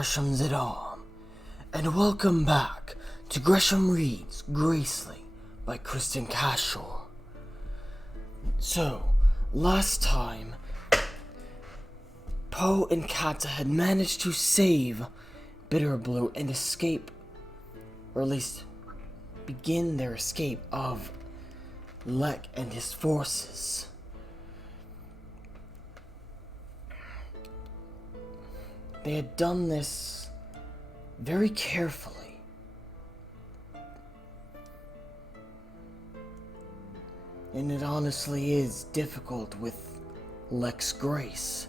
Gresham's at arm, and welcome back to Gresham Reads Graceling by Kristen Cashore. So, last time, Poe and Kata had managed to save Bitterblue and escape, or at least begin their escape of Leck and his forces. They had done this very carefully. And it honestly is difficult with Leck's grace,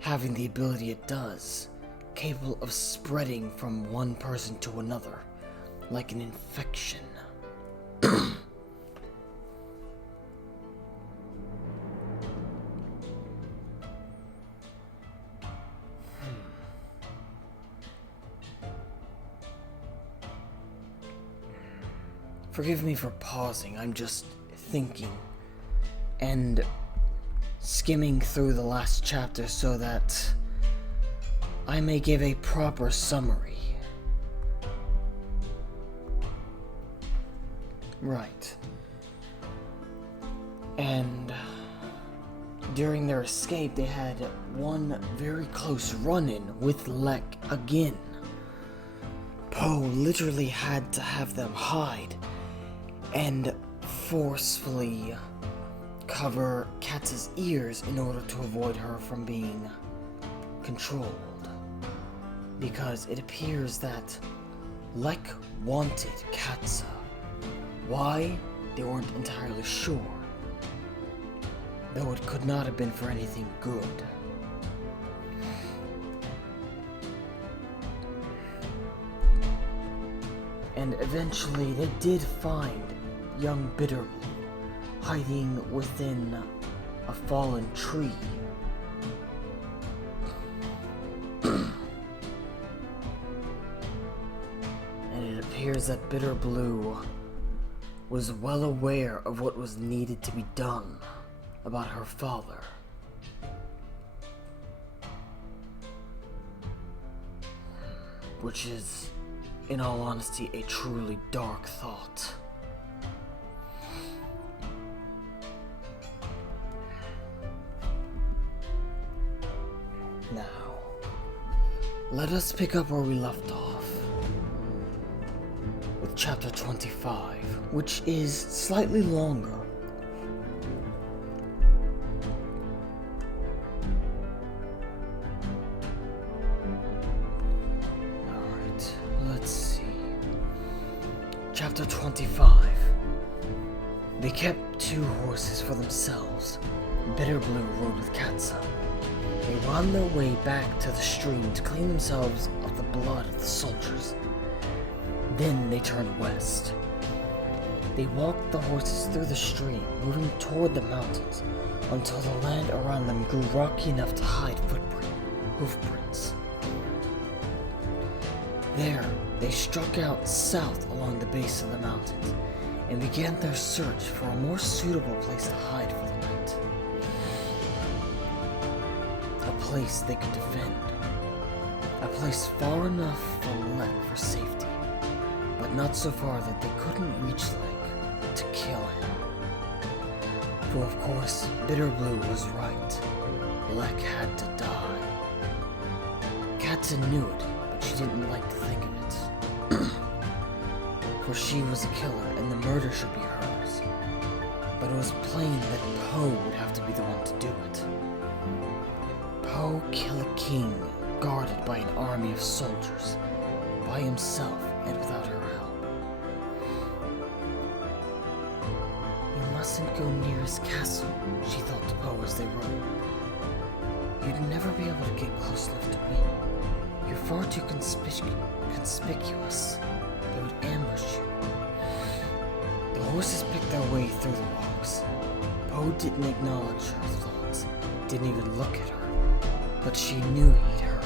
having the ability it does, capable of spreading from one person to another, like an infection. Forgive me for pausing, I'm just thinking and skimming through the last chapter so that I may give a proper summary. Right. And during their escape, they had one very close run-in with Leck again. Poe literally had to have them hide and forcefully cover Kat's ears in order to avoid her from being controlled. Because it appears that Leck wanted Katza. Why? They weren't entirely sure. Though it could not have been for anything good. And eventually they did find young Bitterblue hiding within a fallen tree. And it appears that Bitterblue was well aware of what was needed to be done about her father. Which is, in all honesty, a truly dark thought. Now, let us pick up where we left off, with chapter 25, which is slightly longer. Alright, let's see. Chapter 25. They kept 2 horses for themselves. Bitterblue rode with Katza. They wound their way back to the stream to clean themselves of the blood of the soldiers. Then they turned west. They walked the horses through the stream, moving toward the mountains, until the land around them grew rocky enough to hide hoofprints. There, they struck out south along the base of the mountains, and began their search for a more suitable place to hide for the night. A place they could defend. A place far enough from Leck for safety, but not so far that they couldn't reach Leck to kill him. For of course, Bitterblue was right. Leck had to die. Katza knew it, but she didn't like to think of it. For she was a killer, and the murder should be hers. But it was plain that Poe would have to be the one to do it. Poe kill a king guarded by an army of soldiers, by himself and without her help. You mustn't go near his castle, she thought to Poe as they rode. You'd never be able to get close enough to win. You're far too conspicuous. They would ambush you. The horses picked their way through the rocks. Poe didn't acknowledge her thoughts, didn't even look at her, but she knew he'd heard.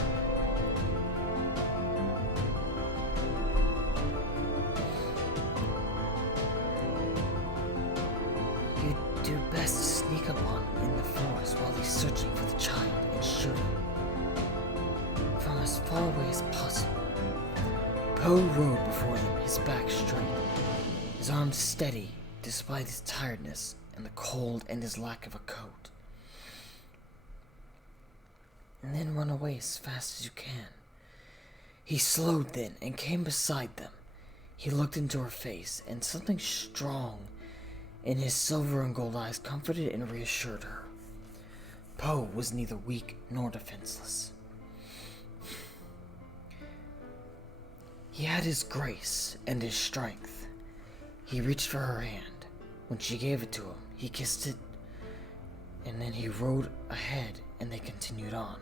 You'd do best to sneak up on him in the forest while he's searching for the child and shoot him. From as far away as possible. Poe rode before them, his back straight, his arms steady despite his tiredness and the cold and his lack of a coat. And then run away as fast as you can. He slowed then and came beside them. He looked into her face, and something strong in his silver and gold eyes comforted and reassured her. Poe was neither weak nor defenseless. He had his grace and his strength. He reached for her hand. When she gave it to him, he kissed it, and then he rode ahead and they continued on.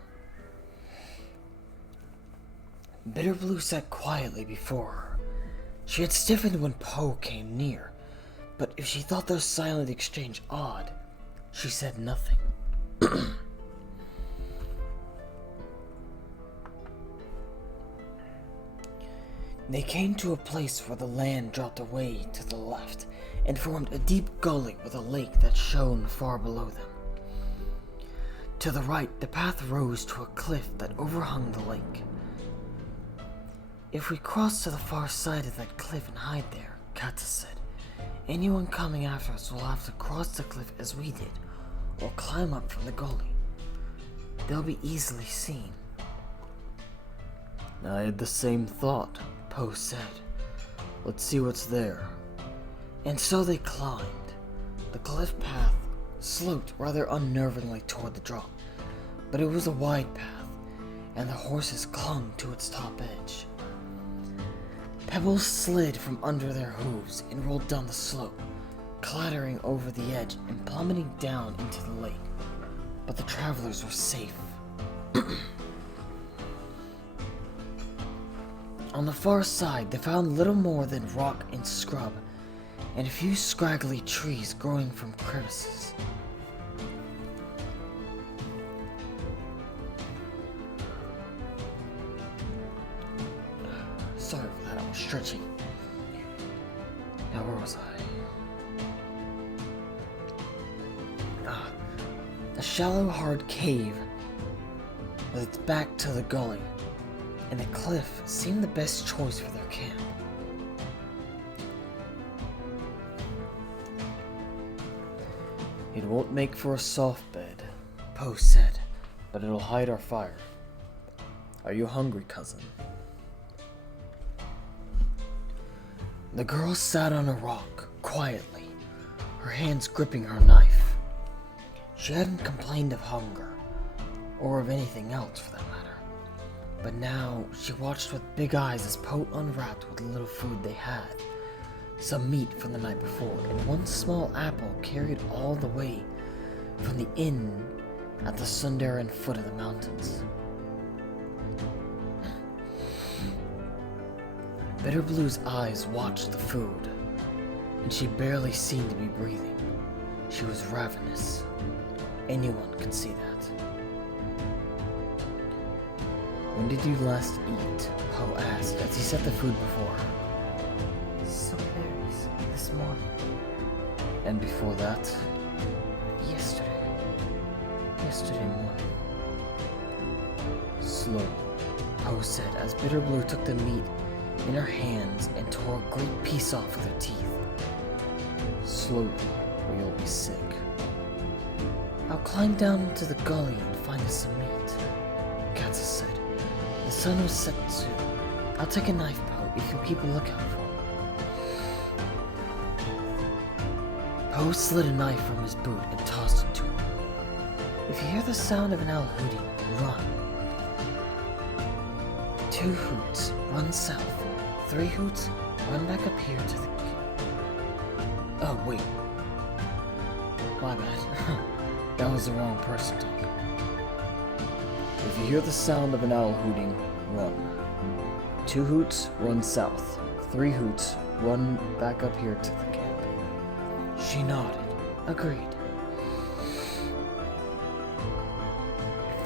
Bitterblue sat quietly before her. She had stiffened when Poe came near, but if she thought their silent exchange odd, she said nothing. They came to a place where the land dropped away to the left and formed a deep gully with a lake that shone far below them. To the right, the path rose to a cliff that overhung the lake. "If we cross to the far side of that cliff and hide there," Kata said, "anyone coming after us will have to cross the cliff as we did, or climb up from the gully. They'll be easily seen." "I had the same thought," Poe said. "Let's see what's there." And so they climbed. The cliff path sloped rather unnervingly toward the drop, but it was a wide path, and the horses clung to its top edge. Pebbles slid from under their hooves and rolled down the slope, clattering over the edge and plummeting down into the lake. But the travelers were safe. On the far side, they found little more than rock and scrub, and a few scraggly trees growing from crevices. Sorry for that, I was stretching. Now where was I? A shallow, hard cave with its back to the gully, and the cliff seemed the best choice for their camp. "It won't make for a soft bed," Poe said, "but it'll hide our fire. Are you hungry, cousin?" The girl sat on a rock, quietly, her hands gripping her knife. She hadn't complained of hunger, or of anything else for that matter, but now she watched with big eyes as Poe unwrapped what little food they had. Some meat from the night before, and one small apple carried all the way from the inn at the Sundaran foot of the mountains. Bitterblue's eyes watched the food, and she barely seemed to be breathing. She was ravenous. Anyone could see that. "When did you last eat?" Poe asked as he set the food before her. "Some berries this morning." "And before that?" Yesterday morning." "Slowly," Poe said as Bitterblue took the meat in her hands and tore a great piece off with her teeth. "Slowly, or you'll be sick." "I'll climb down into the gully and find us some meat," Kata said. "The sun was set soon. I'll take a knife, Poe, if you'll keep a lookout for me." Poe slid a knife from his boot and tossed it to her. "If you hear the sound of an owl hooting, run. 2 hoots, run south. 3 hoots, run back up here to the... Oh, wait. My bad. That was the wrong person talking. If you hear the sound of an owl hooting, run. 2 hoots, run south. 3 hoots, run back up here to the camp." She nodded. Agreed.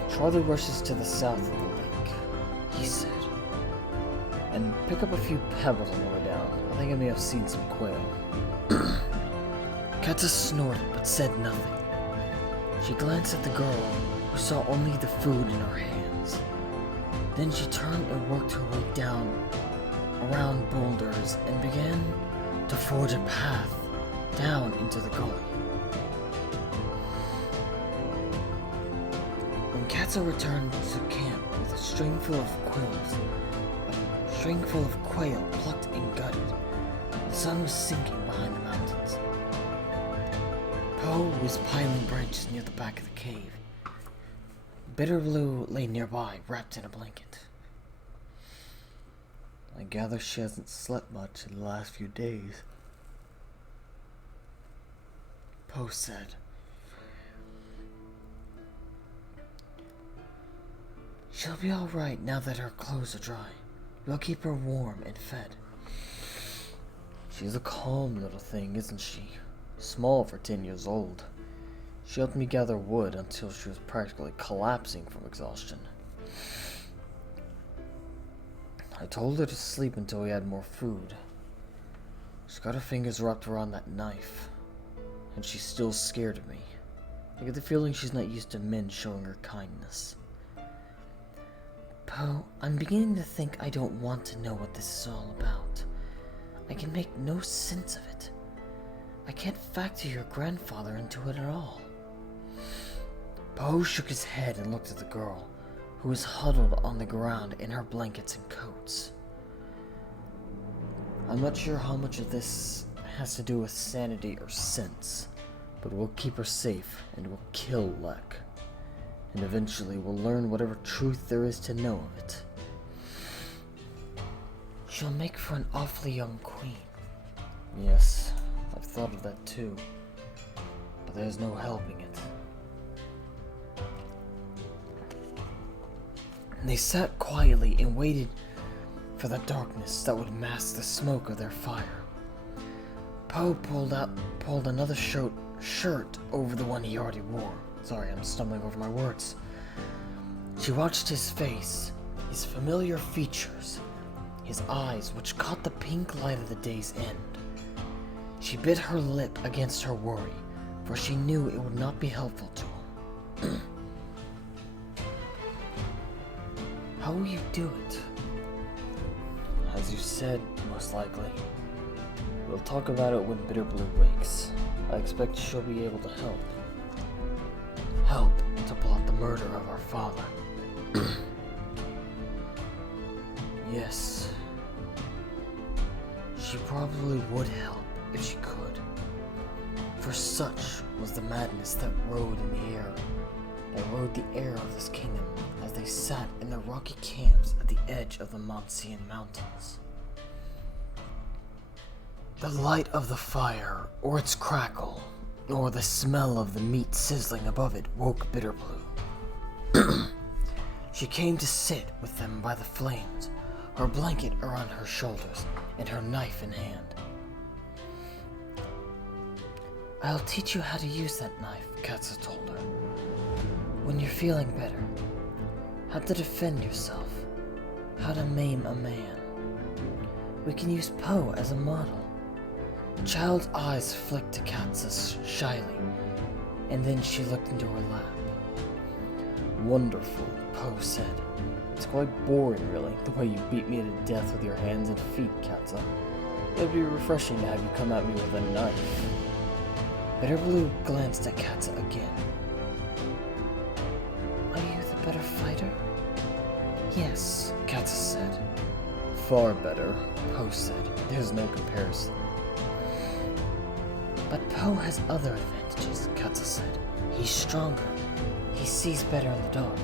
"Try the rushes to the south of the lake," he said. "And pick up a few pebbles on the way down. I think I may have seen some quail." Kata snorted but said nothing. She glanced at the girl, who saw only the food in her hands. Then she turned and worked her way down around boulders and began to forge a path down into the gully. When Katza returned to camp with a string full of quail plucked and gutted, the sun was sinking behind the mountains. Poe was piling branches near the back of the cave. Bitterblue lay nearby, wrapped in a blanket. I gather she hasn't slept much in the last few days, Poe said. She'll be all right now that her clothes are dry. We'll keep her warm and fed. She's a calm little thing, isn't she? Small for 10 years old. She helped me gather wood until she was practically collapsing from exhaustion. I told her to sleep until we had more food. She's got her fingers wrapped around that knife, and she's still scared of me. I get the feeling she's not used to men showing her kindness. Poe, I'm beginning to think I don't want to know what this is all about. I can make no sense of it. I can't factor your grandfather into it at all. Poe shook his head and looked at the girl, who was huddled on the ground in her blankets and coats. I'm not sure how much of this has to do with sanity or sense, but we'll keep her safe and we'll kill Leck. And eventually we'll learn whatever truth there is to know of it. She'll make for an awfully young queen. Yes, I've thought of that too, but there's no helping it. They sat quietly and waited for the darkness that would mask the smoke of their fire. Poe pulled another shirt over the one he already wore. Sorry, I'm stumbling over my words. She watched his face, his familiar features, his eyes which caught the pink light of the day's end. She bit her lip against her worry, for she knew it would not be helpful to him. How will you do it? As you said, most likely. We'll talk about it when Bitterblue wakes. I expect she'll be able to help. Help to plot the murder of our father. Yes. She probably would help if she could. For such was the madness that rode in the air. That rode the air of this kingdom as they sat in their rocky camps at the edge of the Monsian Mountains. The light of the fire, or its crackle, or the smell of the meat sizzling above it woke Bitterblue. She came to sit with them by the flames, her blanket around her shoulders, and her knife in hand. I'll teach you how to use that knife, Katza told her. When you're feeling better, how to defend yourself, how to maim a man. We can use Poe as a model. The child's eyes flicked to Katza shyly, and then she looked into her lap. Wonderful, Poe said. It's quite boring, really, the way you beat me to death with your hands and feet, Katza. It'd be refreshing to have you come at me with a knife. Bitterblue glanced at Katza again. Are you the better fighter? Yes, Katza said. Far better, Poe said. There's no comparison. But Poe has other advantages, Katza said. He's stronger. He sees better in the dark.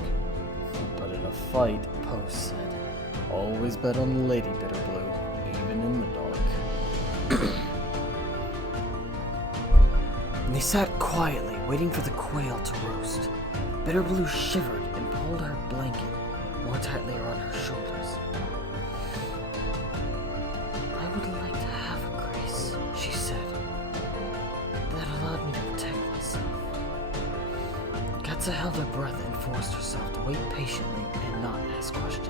But in a fight, Poe said, always bet on the Lady Bitterblue, even in the dark. And they sat quietly, waiting for the quail to roast. Bitterblue shivered and pulled her blanket more tightly around her shoulders. I would like to have a Grace, she said. That allowed me to protect myself. Katza held her breath and forced herself to wait patiently and not ask questions.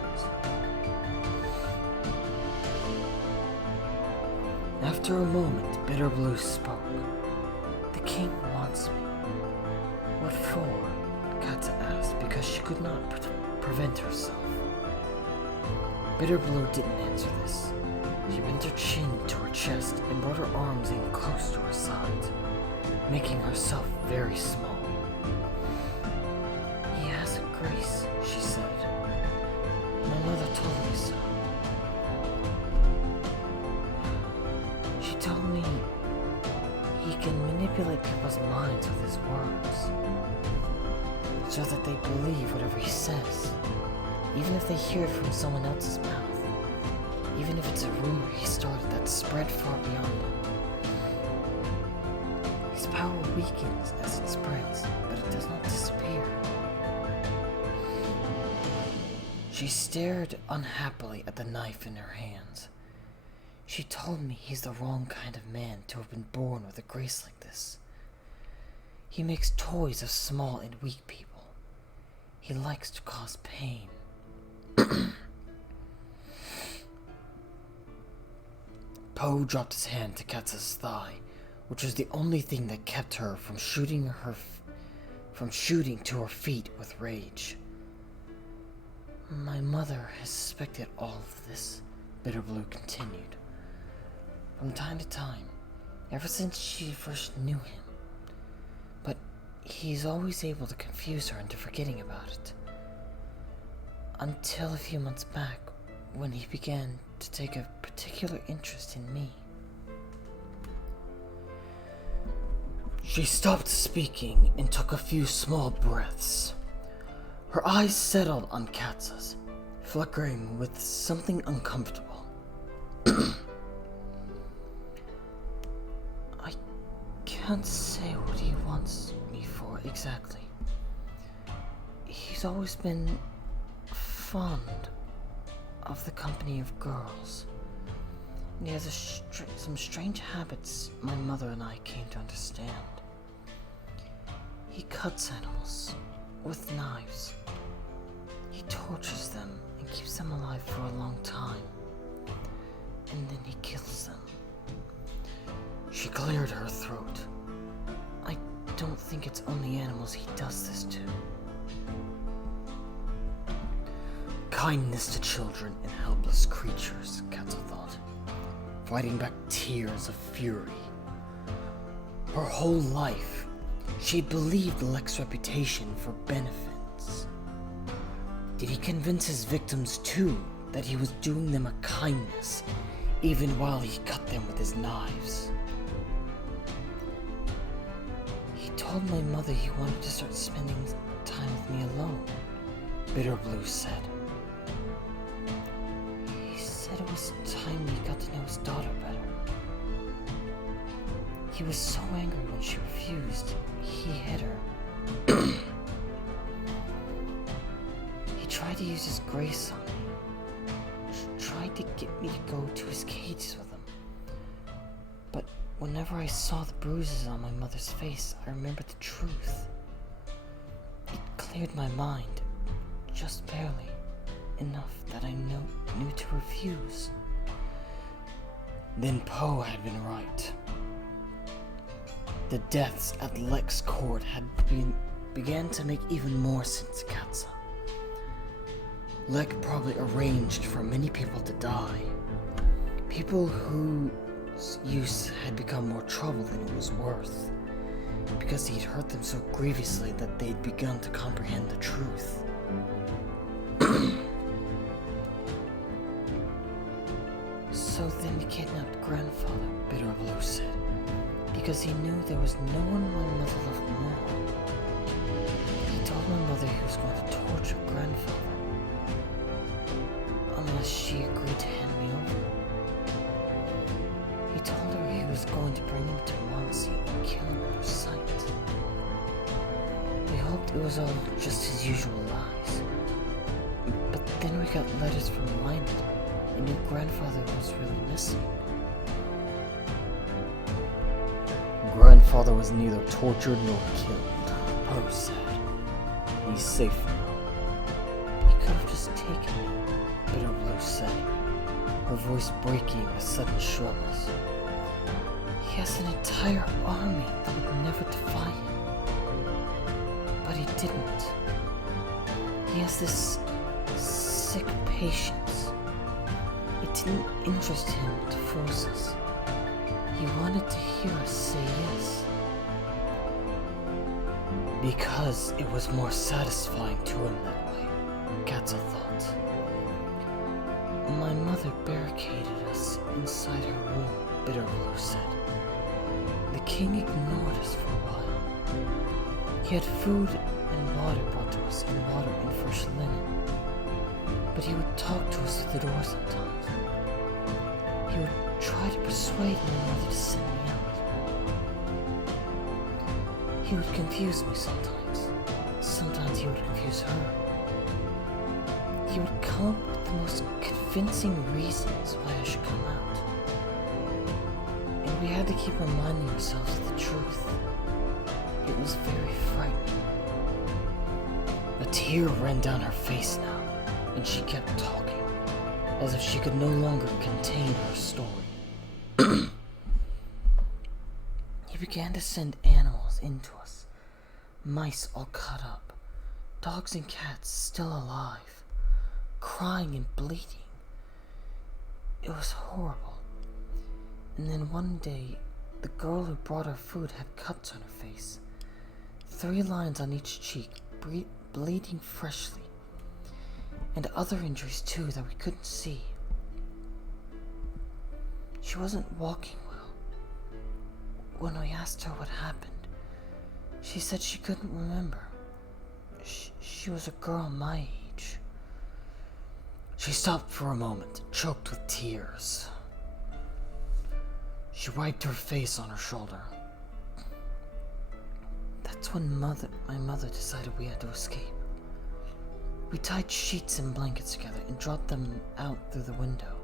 After a moment, Bitterblue spoke. The king wants me. What for? Katza asked, because she could not prevent herself. Bitterblue didn't answer this. She bent her chin to her chest and brought her arms in close to her sides, making herself very small. "He has a grace," she said. "My mother told me so. She told me he can manipulate people's minds with his words, so that they believe whatever he says, even if they hear it from someone else's mouth. Even if it's a rumor he started that spread far beyond him. His power weakens as it spreads, but it does not disappear." She stared unhappily at the knife in her hands. "She told me he's the wrong kind of man to have been born with a grace like this. He makes toys of small and weak people. He likes to cause pain." Poe dropped his hand to Katza's thigh, which was the only thing that kept her from shooting to her feet with rage. "My mother has suspected all of this," Bitterblue continued. "From time to time, ever since she first knew him. But he's always able to confuse her into forgetting about it. Until a few months back, when he began to take a particular interest in me." She stopped speaking and took a few small breaths. Her eyes settled on Katza's, flickering with something uncomfortable. "I can't say what he wants me for exactly. He's always been fond of the company of girls. And he has some strange habits my mother and I came to understand. He cuts animals with knives. He tortures them and keeps them alive for a long time. And then he kills them." She cleared her throat. "I don't think it's only animals he does this to." Kindness to children and helpless creatures, Katza thought, fighting back tears of fury. Her whole life, she believed Leck's reputation for benefits. Did he convince his victims too that he was doing them a kindness, even while he cut them with his knives? "He told my mother he wanted to start spending time with me alone," Bitterblue said. "It was time he got to know his daughter better. He was so angry when she refused, he hit her. He tried to use his grace on me. Tried to get me to go to his cages with him. But whenever I saw the bruises on my mother's face, I remembered the truth. It cleared my mind, just barely. Enough that I knew to refuse." Then Poe had been right. The deaths at Leck's court began to make even more sense to Katza. Leck probably arranged for many people to die. People whose use had become more trouble than it was worth, because he'd hurt them so grievously that they'd begun to comprehend the truth. "So then he kidnapped grandfather," Bitterblue said, "because he knew there was no one my mother loved more. He told my mother he was going to torture grandfather, unless she agreed to hand me over. He told her he was going to bring him to Muncie and kill him at her sight. We hoped it was all just his usual lies. But then we got letters from Lyman, and your grandfather was really missing." "Grandfather was neither tortured nor killed," Poe said. "He's safe now." "He could have just taken me," Bitterblue said, her voice breaking with sudden shrillness. "He has an entire army that would never defy him. But he didn't. He has this sick patience It didn't interest him to force us. He wanted to hear us say yes. Because it was more satisfying to him that way, Katza thought. My mother barricaded us inside her room, Bitterblue said. The king ignored us for a while. He had food and water brought to us, and water and fresh linen. But he would talk to us through the door sometimes. He would try to persuade my mother to send me out. He would confuse me sometimes. Sometimes he would confuse her. He would come up with the most convincing reasons why I should come out. And we had to keep reminding ourselves of the truth. It was very frightening. A tear ran down her face now, and she kept talking, as if she could no longer contain her story. He began to send animals into us. Mice all cut up, dogs and cats still alive, crying and bleeding. It was horrible. And then one day, the girl who brought our food had cuts on her face, 3 lines on each cheek, bleeding freshly, and other injuries too that we couldn't see. She wasn't walking well. When we asked her what happened, she said she couldn't remember. She was a girl my age. She stopped for a moment, choked with tears. She wiped her face on her shoulder. That's when my mother decided we had to escape. We tied sheets and blankets together and dropped them out through the window.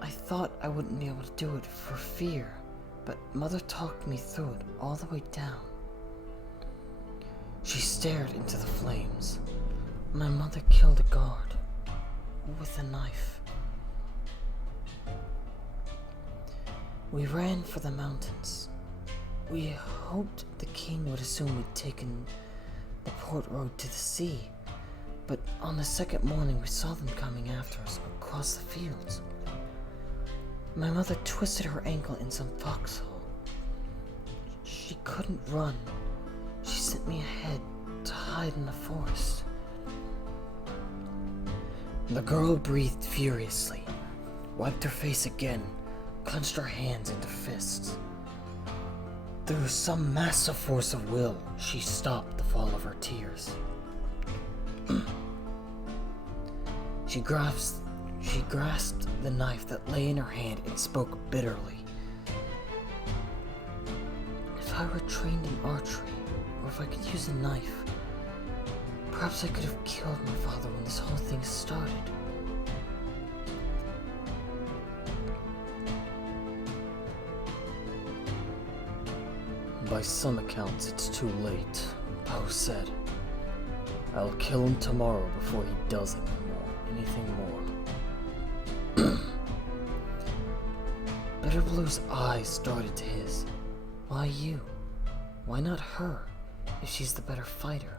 I thought I wouldn't be able to do it for fear, but Mother talked me through it all the way down. She stared into the flames. My mother killed a guard with a knife. We ran for the mountains. We hoped the king would assume we'd taken the port road to the sea, but on the second morning we saw them coming after us across the fields. My mother twisted her ankle in some foxhole. She couldn't run. She sent me ahead to hide in the forest. The girl breathed furiously, wiped her face again, clenched her hands into fists. Through some massive force of will, she stopped the fall of her tears. She grasped the knife that lay in her hand and spoke bitterly. If I were trained in archery, or if I could use a knife, perhaps I could have killed my father when this whole thing started. By some accounts, it's too late, Poe said. I'll kill him tomorrow before he does anything more. Bitterblue's eyes darted to his. Why you? Why not her, if she's the better fighter?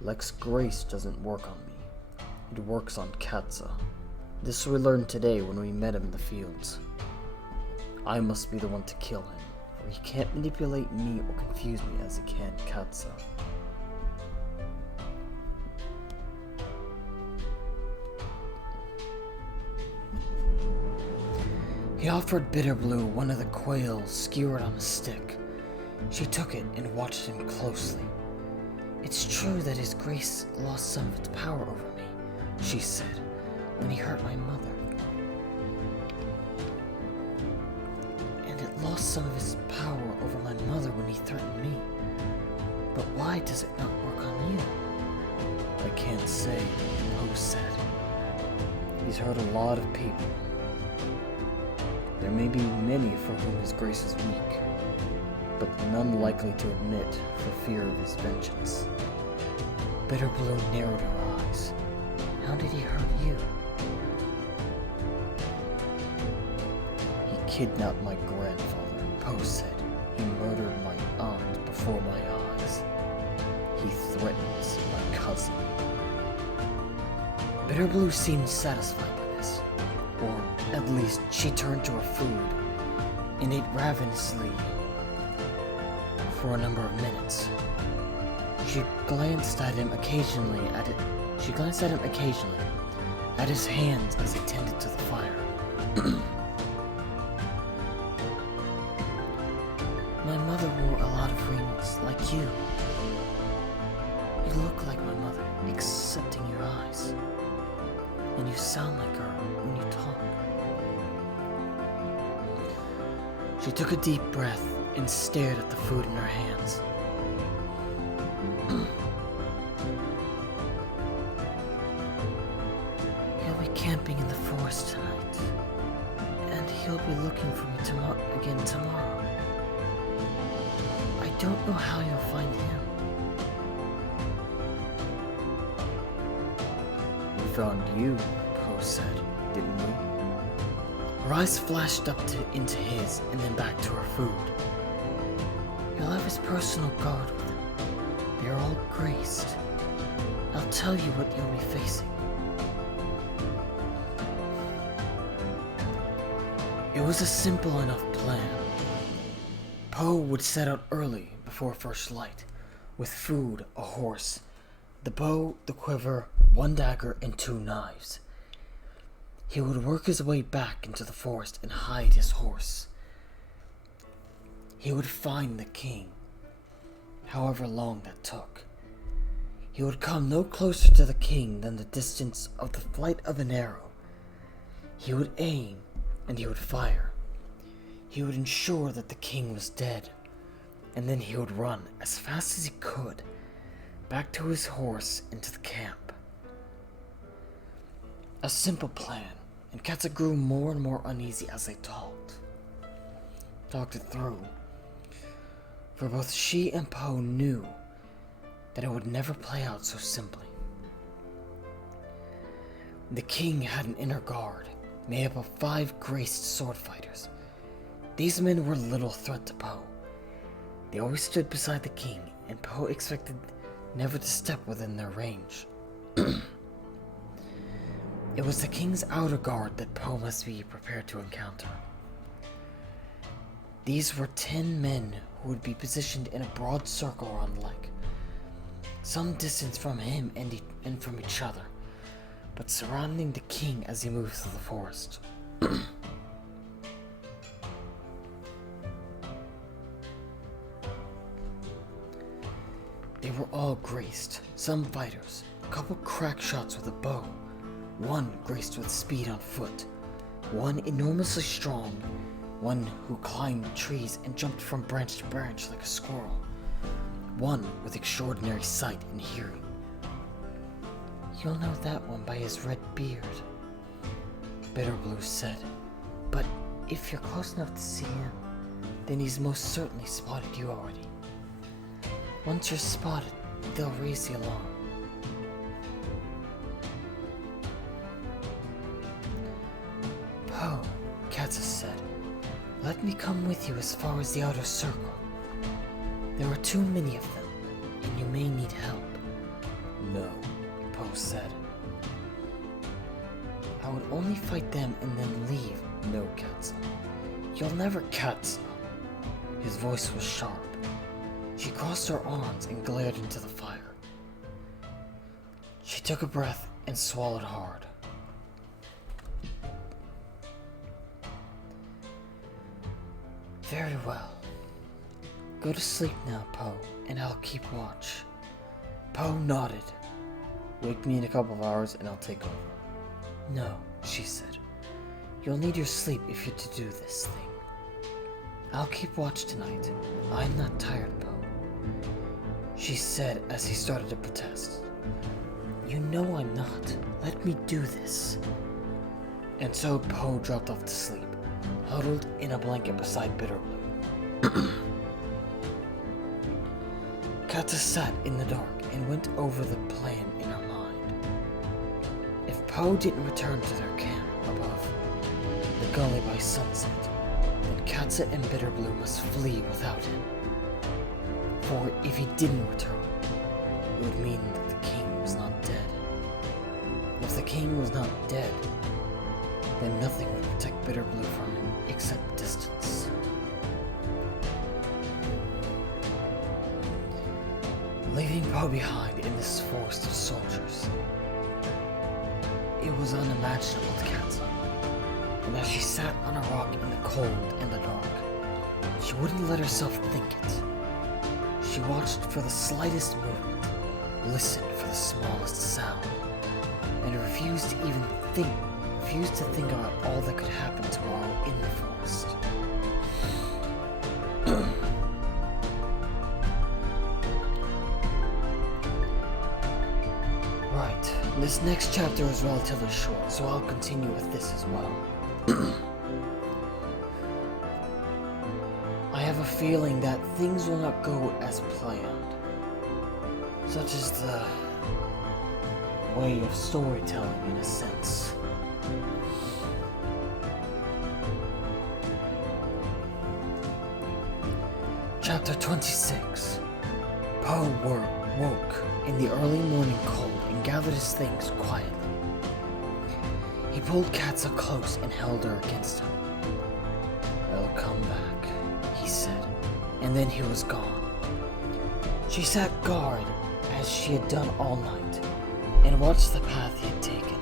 Leck's grace doesn't work on me. It works on Katza. This we learned today when we met him in the fields. I must be the one to kill him, for he can't manipulate me or confuse me as he can Katza. He offered Bitterblue one of the quails skewered on a stick. She took it and watched him closely. It's true that his grace lost some of its power over me, she said, when he hurt my mother. And it lost some of its power over my mother when he threatened me. But why does it not work on you? I can't say, Poe said. He's hurt a lot of people. There may be many for whom his grace is weak, but none likely to admit for fear of his vengeance. Bitterblue narrowed her eyes. How did he hurt you? He kidnapped my grandfather, Poe said. He murdered my aunt before my eyes. He threatens my cousin. Bitterblue seemed satisfied by this, or at least she turned to her food and ate ravenously for a number of minutes. She glanced at him occasionally at his hands as he tended to the fire. My mother wore a lot of rings like you. You look like my mother, excepting your eyes. And you sound like her when you talk. She took a deep breath and stared at the food in her hands. He'll be camping in the forest tonight, and he'll be looking for me again tomorrow. I don't know how you'll find him. We found you, Poe said, didn't we? Her eyes flashed up into his and then back to her food. You'll have his personal guard with him. They're all graced. I'll tell you what you'll be facing. It was a simple enough plan. Poe would set out early before first light, with food, a horse, the bow, the quiver, 1 dagger, and 2 knives. He would work his way back into the forest and hide his horse. He would find the king, however long that took. He would come no closer to the king than the distance of the flight of an arrow. He would aim, and he would fire. He would ensure that the king was dead, and then he would run as fast as he could back to his horse into the camp. A simple plan, and Katza grew more and more uneasy as they talked it through. For both she and Poe knew that it would never play out so simply. The king had an inner guard, made up of 5 graced sword fighters. These men were little threat to Poe. They always stood beside the king, and Poe expected never to step within their range. It was the king's outer guard that Poe must be prepared to encounter. These were 10 men who would be positioned in a broad circle around Leck, some distance from him and from each other, but surrounding the king as he moved through the forest. They were all graced, some fighters, a couple crack shots with a bow, one graced with speed on foot, one enormously strong, one who climbed trees and jumped from branch to branch like a squirrel, one with extraordinary sight and hearing. You'll know that one by his red beard, Bitterblue said, but if you're close enough to see him, then he's most certainly spotted you already. Once you're spotted, they'll raise the alarm. Poe, Katza said, let me come with you as far as the outer circle. There are too many of them, and you may need help. No, Poe said. I would only fight them and then leave. No, Katza. You'll never, Katza. His voice was sharp. She crossed her arms and glared into the fire. She took a breath and swallowed hard. Very well. Go to sleep now, Poe, and I'll keep watch. Poe nodded. Wake me in a couple of hours and I'll take over. No, she said. You'll need your sleep if you're to do this thing. I'll keep watch tonight. I'm not tired, Poe, she said as he started to protest. You know I'm not. Let me do this. And so Poe dropped off to sleep, huddled in a blanket beside Bitterblue. Katza sat in the dark and went over the plan in her mind. If Poe didn't return to their camp above the gully by sunset, then Katza and Bitterblue must flee without him. For if he didn't return, it would mean that the king was not dead. If the king was not dead, then nothing would protect Bitterblue from him except distance. Leaving Poe behind in this forest of soldiers, it was unimaginable to Katza. And as she sat on a rock in the cold and the dark, she wouldn't let herself think it. She watched for the slightest movement, listened for the smallest sound, and refused to think about all that could happen tomorrow in the forest. Right, this next chapter is relatively short, so I'll continue with this as well. I have a feeling that things will not go as planned, such as the way of storytelling in a sense. Chapter 26. Poe woke in the early morning cold and gathered his things quietly. He pulled Katza close and held her against him. "I'll come back," he said, and then he was gone. She sat guard as she had done all night and watched the path he had taken.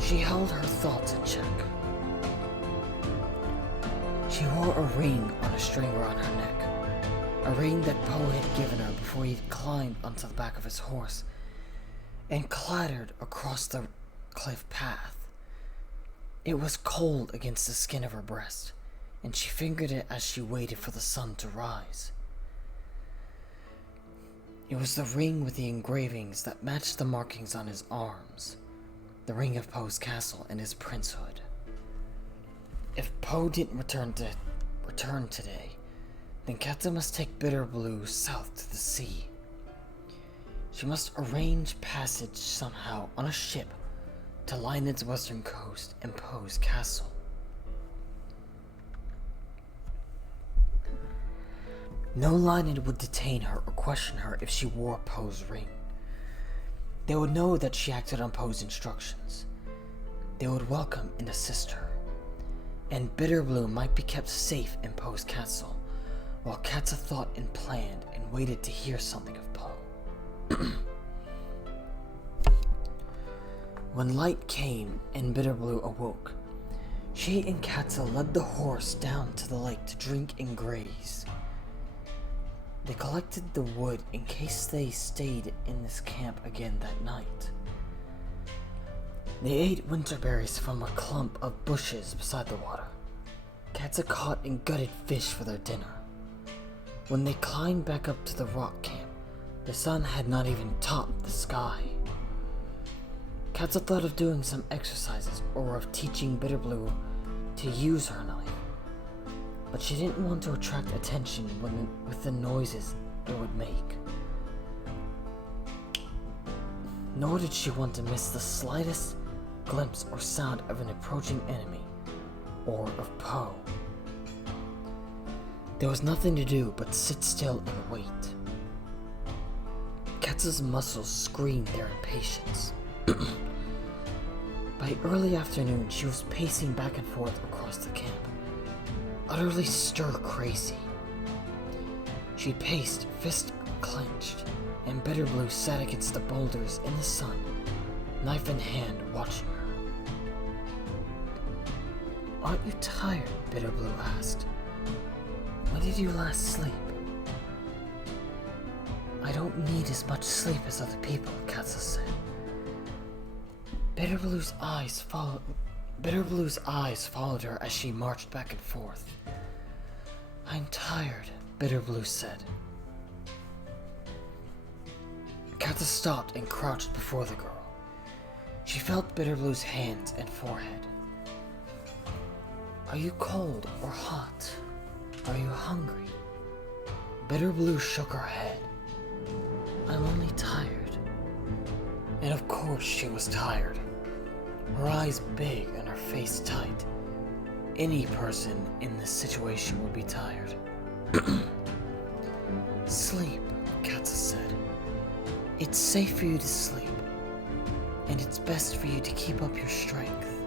She held her thoughts in check. She wore a ring on a string around her neck, a ring that Poe had given her before he had climbed onto the back of his horse and clattered across the cliff path. It was cold against the skin of her breast, and she fingered it as she waited for the sun to rise. It was the ring with the engravings that matched the markings on his arms, the ring of Poe's castle and his princehood. If Poe didn't return today, then Katza must take Bitterblue south to the sea. She must arrange passage somehow on a ship to line its western coast and Poe's castle. No lion would detain her or question her if she wore Poe's ring. They would know that she acted on Poe's instructions. They would welcome and assist her. And Bitterblue might be kept safe in Poe's castle, while Katza thought and planned and waited to hear something of Poe. When light came and Bitterblue awoke, she and Katza led the horse down to the lake to drink and graze. They collected the wood in case they stayed in this camp again that night. They ate winterberries from a clump of bushes beside the water. Katza caught and gutted fish for their dinner. When they climbed back up to the rock camp, the sun had not even topped the sky. Katza thought of doing some exercises or of teaching Bitterblue to use her knife, but she didn't want to attract attention with the noises it would make. Nor did she want to miss the slightest glimpse or sound of an approaching enemy, or of Poe. There was nothing to do but sit still and wait. Katza's muscles screamed their impatience. By early afternoon, she was pacing back and forth across the camp, utterly stir-crazy. She paced, fist clenched, and Bitterblue sat against the boulders in the sun, knife in hand, watching her. "Aren't you tired?" Bitterblue asked. "When did you last sleep?" "I don't need as much sleep as other people," Katza said. Bitterblue's eyes followed her as she marched back and forth. "I'm tired," Bitterblue said. Katza stopped and crouched before the girl. She felt Bitterblue's hands and forehead. "Are you cold or hot? Are you hungry?" Bitterblue shook her head. "I'm only tired." And of course she was tired. Her eyes big and her face tight. Any person in this situation would be tired. "Sleep," Katza said. "It's safe for you to sleep." and it's best for you to keep up your strength.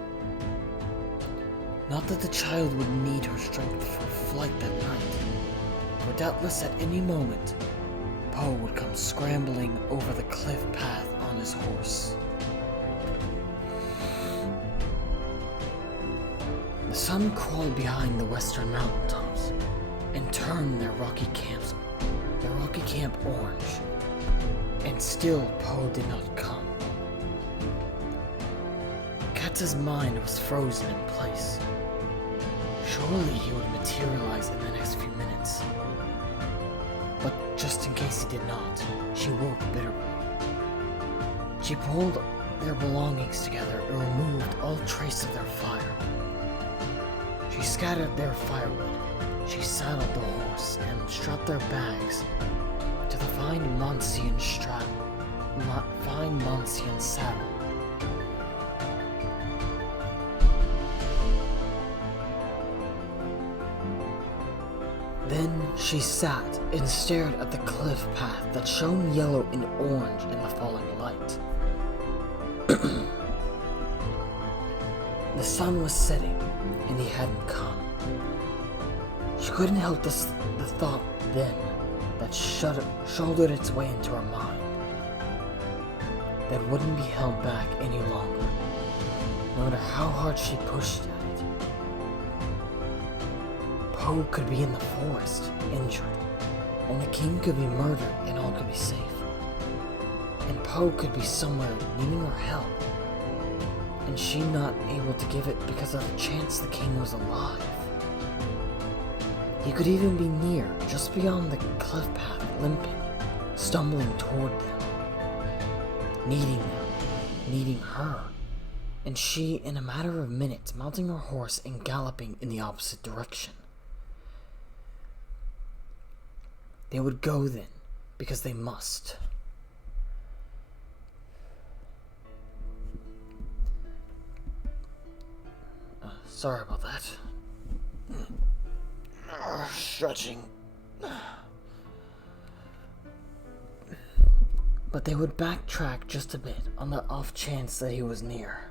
Not that the child would need her strength for flight that night, for doubtless at any moment, Poe would come scrambling over the cliff path on his horse. The sun crawled behind the western mountaintops and turned their rocky camp orange, and still Poe did not come. Katz's mind was frozen in place. Surely he would materialize in the next few minutes. But just in case he did not, she woke bitterly. She pulled their belongings together and removed all trace of their fire. She scattered their firewood. She saddled the horse and strapped their bags to the fine Monsian saddle. Then she sat and stared at the cliff path that shone yellow and orange in the falling light. The sun was setting, and he hadn't come. She couldn't help the thought then that shouldered its way into her mind, that wouldn't be held back any longer, no matter how hard she pushed at it. Poe could be in the forest, injured, and the king could be murdered and all could be safe. And Poe could be somewhere needing her help, and she not able to give it because of the chance the king was alive. He could even be near, just beyond the cliff path, limping, stumbling toward them, needing her, and she, in a matter of minutes, mounting her horse and galloping in the opposite direction. They would go then, because they must. Sorry about that. Stretching. But they would backtrack just a bit on the off chance that he was near.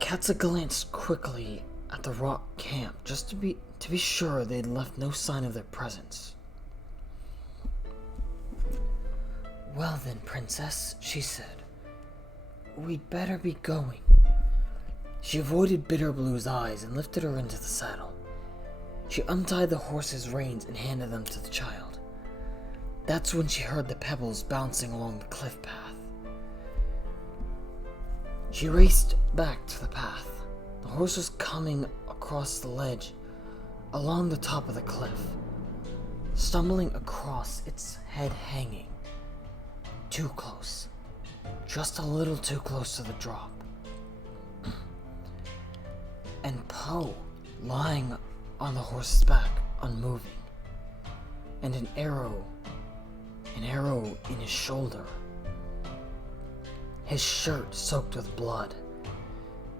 Katza glanced quickly at the rock camp just to be sure they'd left no sign of their presence. "Well then, princess," she said, "we'd better be going." She avoided Bitterblue's eyes and lifted her into the saddle. She untied the horse's reins and handed them to the child. That's when she heard the pebbles bouncing along the cliff path. She raced back to the path. The horse was coming across the ledge along the top of the cliff, stumbling across, its head hanging. Too close. Just a little too close to the drop. And Poe, lying on the horse's back, unmoving, and an arrow in his shoulder, his shirt soaked with blood,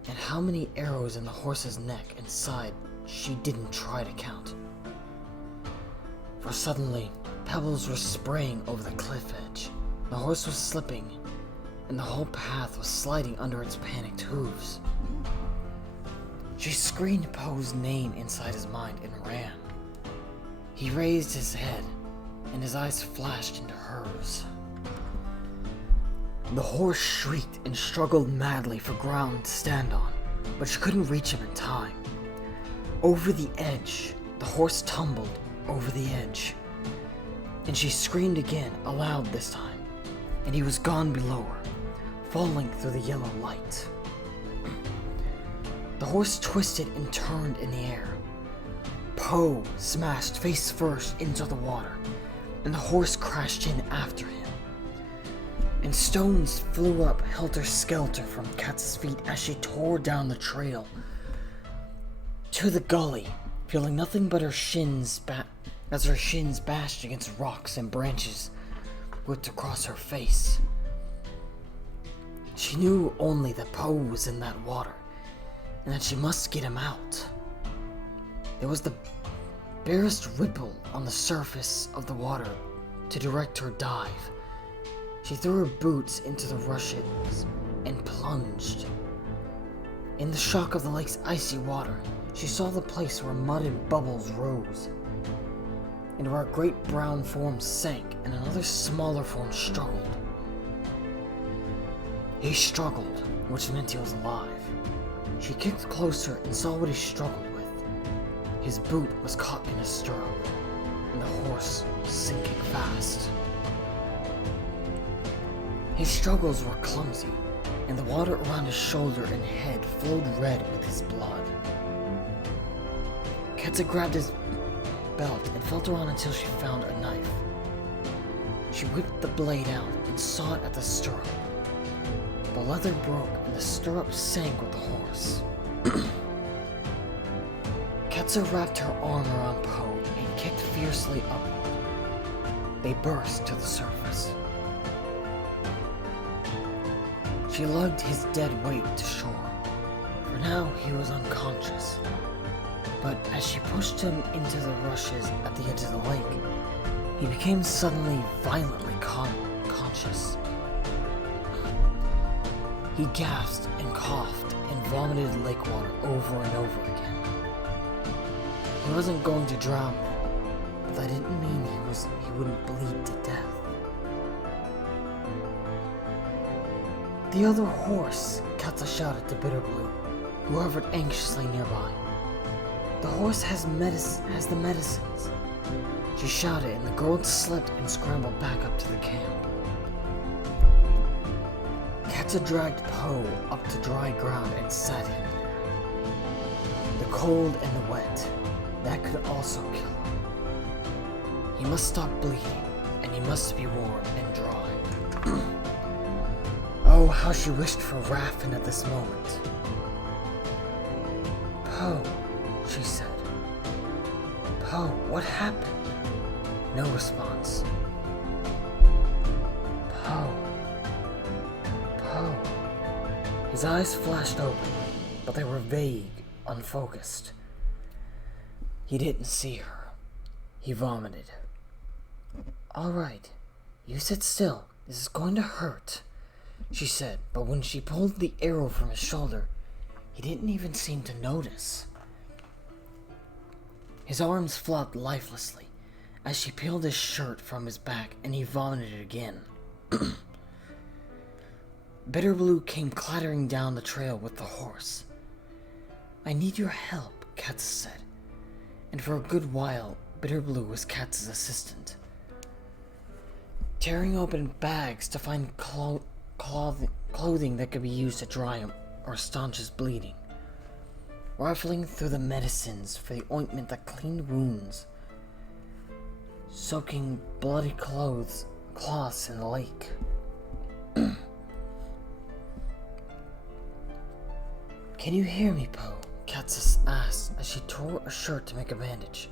and how many arrows in the horse's neck and side she didn't try to count. For suddenly, pebbles were spraying over the cliff edge, the horse was slipping, and the whole path was sliding under its panicked hooves. She screamed Poe's name inside his mind and ran. He raised his head, and his eyes flashed into hers. The horse shrieked and struggled madly for ground to stand on, but she couldn't reach him in time. Over the edge, the horse tumbled over the edge, and she screamed again, aloud this time, and he was gone below her, falling through the yellow light. The horse twisted and turned in the air. Poe smashed face first into the water, and the horse crashed in after him. And stones flew up helter-skelter from Katz's feet as she tore down the trail to the gully, feeling nothing but her shins as her shins bashed against rocks and branches whipped across her face. She knew only that Poe was in that water, and that she must get him out. There was the barest ripple on the surface of the water to direct her dive. She threw her boots into the rushes and plunged. In the shock of the lake's icy water, she saw the place where mud and bubbles rose, and where a great brown form sank and another smaller form struggled. He struggled, which meant he was alive. She kicked closer and saw what he struggled with. His boot was caught in a stirrup, and the horse was sinking fast. His struggles were clumsy, and the water around his shoulder and head flowed red with his blood. Ketsa grabbed his belt and felt around until she found a knife. She whipped the blade out and saw it at the stirrup. The leather broke and the stirrup sank with the horse. Ketsa wrapped her arm around Poe and kicked fiercely upward. They burst to the surface. She lugged his dead weight to shore. For now, he was unconscious. But as she pushed him into the rushes at the edge of the lake, he became suddenly violently conscious. He gasped and coughed and vomited lake water over and over again. He wasn't going to drown them, but that didn't mean he wouldn't bleed to death. The other horse, Ketsa shouted to Bitterblue, who hovered anxiously nearby. The horse has the medicines. She shouted, and the girl slipped and scrambled back up to the camp. Ketsa dragged Poe up to dry ground and sat him there. The cold and the wet, that could also kill him. He must stop bleeding, and he must be warm and dry. Oh, how she wished for Raffin at this moment. Poe, she said. Poe, what happened? No response. Poe. Poe. His eyes flashed open, but they were vague, unfocused. He didn't see her. He vomited. All right, you sit still. This is going to hurt, she said, but when she pulled the arrow from his shoulder, he didn't even seem to notice. His arms flopped lifelessly as she peeled his shirt from his back and he vomited again. Bitterblue came clattering down the trail with the horse. I need your help, Ketsa said, and for a good while, Bitterblue was Ketsa's assistant. Tearing open bags to find clothing that could be used to dry him or staunch his bleeding. Rifling through the medicines for the ointment that cleaned wounds. Soaking bloody cloths in the lake. Can you hear me, Poe? Ketsa asked as she tore a shirt to make a bandage.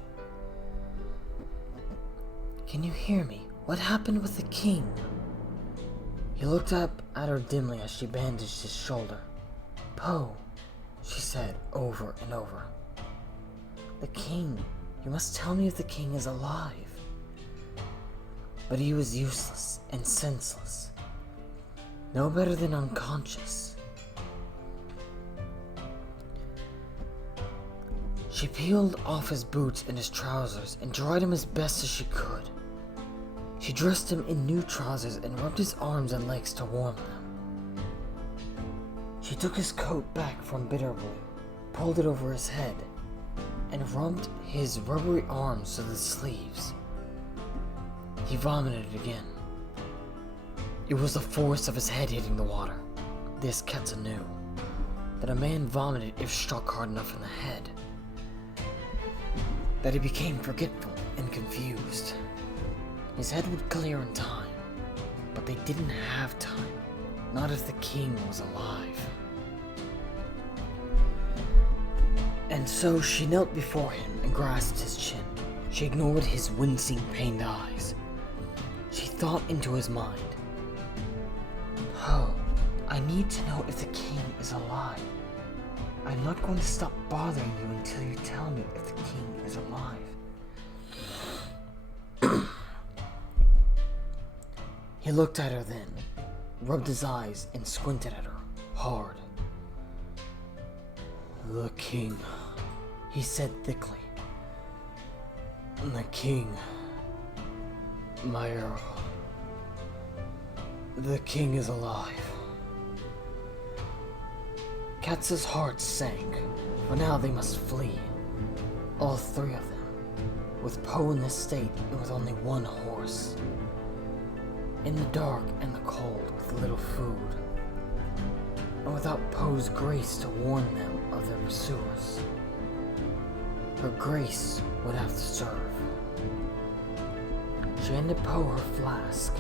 Can you hear me? What happened with the king? He looked up at her dimly as she bandaged his shoulder. Poe, she said over and over. The king. You must tell me if the king is alive. But he was useless and senseless. No better than unconscious. She peeled off his boots and his trousers and dried him as best as she could. She dressed him in new trousers and rubbed his arms and legs to warm them. She took his coat back from Bitterblue, pulled it over his head, and rubbed his rubbery arms to the sleeves. He vomited again. It was the force of his head hitting the water. This Ketsa knew, that a man vomited if struck hard enough in the head. That he became forgetful and confused. His head would clear in time, but they didn't have time, not if the king was alive. And so she knelt before him and grasped his chin. She ignored his wincing, pained eyes. She thought into his mind. Poe, I need to know if the king is alive. I'm not going to stop bothering you until you tell me if the king is alive. He He looked at her then, rubbed his eyes, and squinted at her, hard. "The king," he said thickly. "The king, my Earl. The king is alive." Katz's heart sank, for now they must flee. All three of them, with Poe in this state and with only one horse. In the dark and the cold, with little food, and without Poe's grace to warn them of their pursuers. Her grace would have to serve. She handed Poe her flask.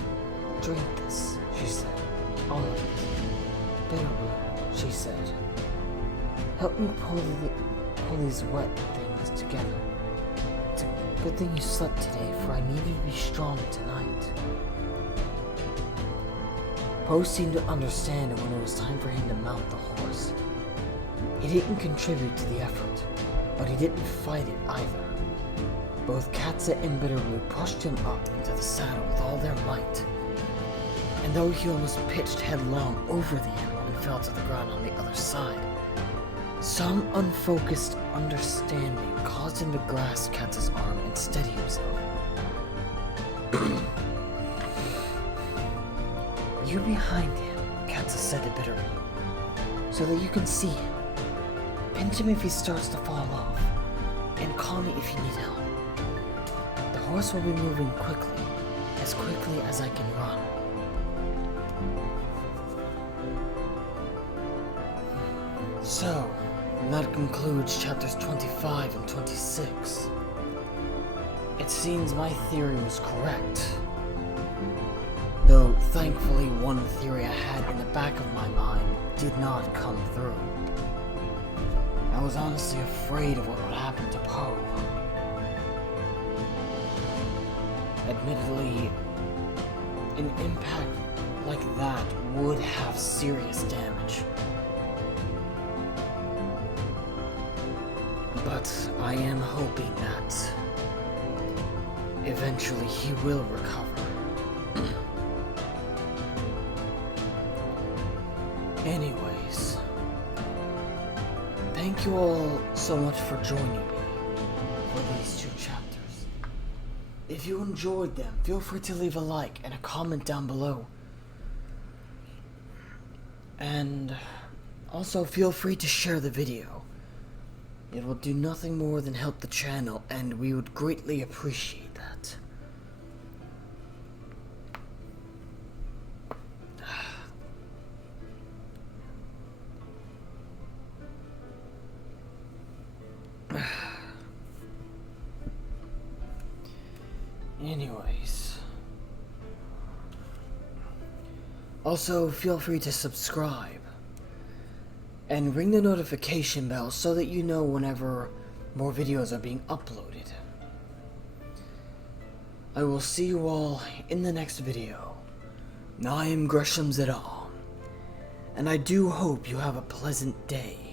"Drink this," she said. "All of it. Bitterly," she said. "Help me pull these wet things together. It's a good thing you slept today, for I need you to be strong tonight." Poe seemed to understand when it was time for him to mount the horse. He didn't contribute to the effort, but he didn't fight it either. Both Katza and Bitterblue pushed him up into the saddle with all their might, and though he almost pitched headlong over the animal and fell to the ground on the other side, some unfocused understanding caused him to grasp Katza's arm and steady himself. "You behind him," Katza said to Bitterblue, "so that you can see him. Pinch him if he starts to fall off, and call me if you need help. The horse will be moving quickly as I can run." So, that concludes chapters 25 and 26. It seems my theory was correct. Though, thankfully, one theory I had in the back of my mind did not come through. I was honestly afraid of what would happen to Poe. Admittedly, an impact like that would have serious damage. But I am hoping that eventually he will recover. Anyways, thank you all so much for joining me for these 2 chapters. If you enjoyed them, feel free to leave a like and a comment down below. And also feel free to share the video. It will do nothing more than help the channel, and we would greatly appreciate that. Anyways, also feel free to subscribe and ring the notification bell so that you know whenever more videos are being uploaded. I will see you all in the next video. I am Gresham, and I do hope you have a pleasant day.